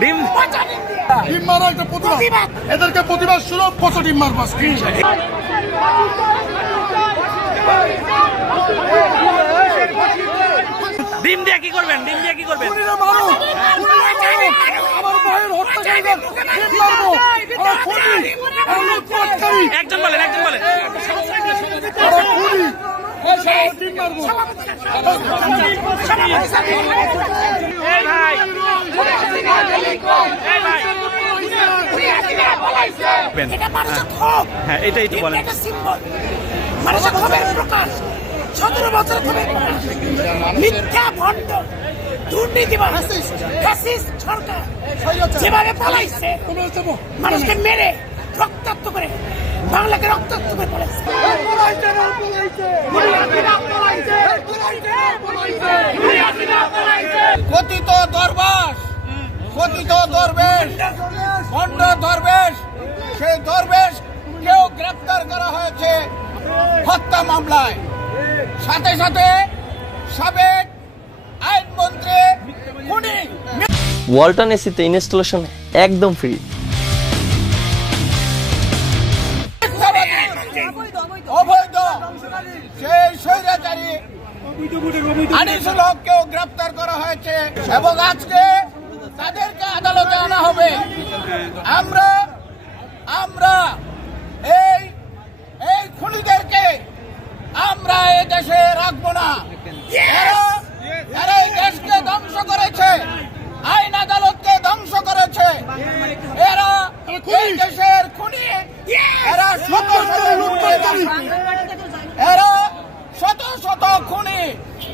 ডিম মারা একটা প্রতিবাদ, এদেরকে প্রতিবাদ শুরু পচা ডিম মারবাস। ডিম দিয়ে কি করবেন? ডিম দিয়ে কি করবেন? আমার ভাইয়ের হত্যাকারীদের ডিম মারবো। একজন বলেন, একজন বলেন। ডিম মারবো। হ্যাঁ, এটাই তো বলেন। মানুষের ক্ষোভের প্রকাশ 17 বছর ক্ষোভের প্রকাশ। মিথ্যা ভণ্ড দুর্নীতিবাদ ফ্যাসিস্ট সরকার যেভাবে পালাইছে, মানুষকে মেরে রক্তাক্ত করে, বাংলাকে রক্তাক্ত করে পালাইছে। কথিত দরবাস, কথিত দরবেশ, ভণ্ড দরবেশ, সেই দরবেশ কেউ গ্রেপ্তার করা হয়েছে হত্যা মামলায়। সাথে সাথে সাবেক আইনমন্ত্রী খুনি। ওয়ালটন এসিতে ইনস্টলেশন একদম ফ্রি। অবৈধ সেই স্বৈরাচারী আনিসুল হককেও গ্রেপ্তার করা হয়েছে এবং আজকে তাদেরকে আদালতে আনা হবে। আমরা আমরা এই এই খুনিদেরকে আমরা এই দেশে রাখবো না। এরা এই দেশকে ধ্বংস করেছে, আইন আদালতকে ধ্বংস করেছে। এরা এই দেশের খুনি, এরা শত শত খুনি,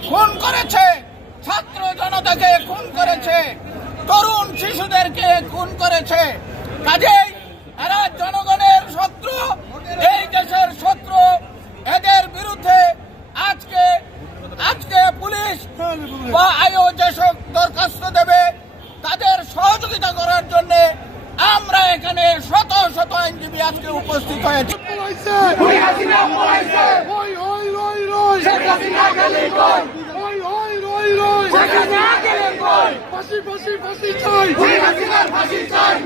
খুন করেছে, ছাত্র জনতাকে খুন করেছে, তরুণ শিশুদেরকে খুন করেছে। কাজেই এরা জনগণের শত্রু, এই দেশের শত্রু। এদের বিরুদ্ধে আজকে পুলিশ বা আইও যেসব দরখাস্ত দেবে তাদের সহযোগিতা করার জন্য আমরা এখানে শত শত আইনজীবী আজকে উপস্থিত হয়েছি। ফাঁসি চাই।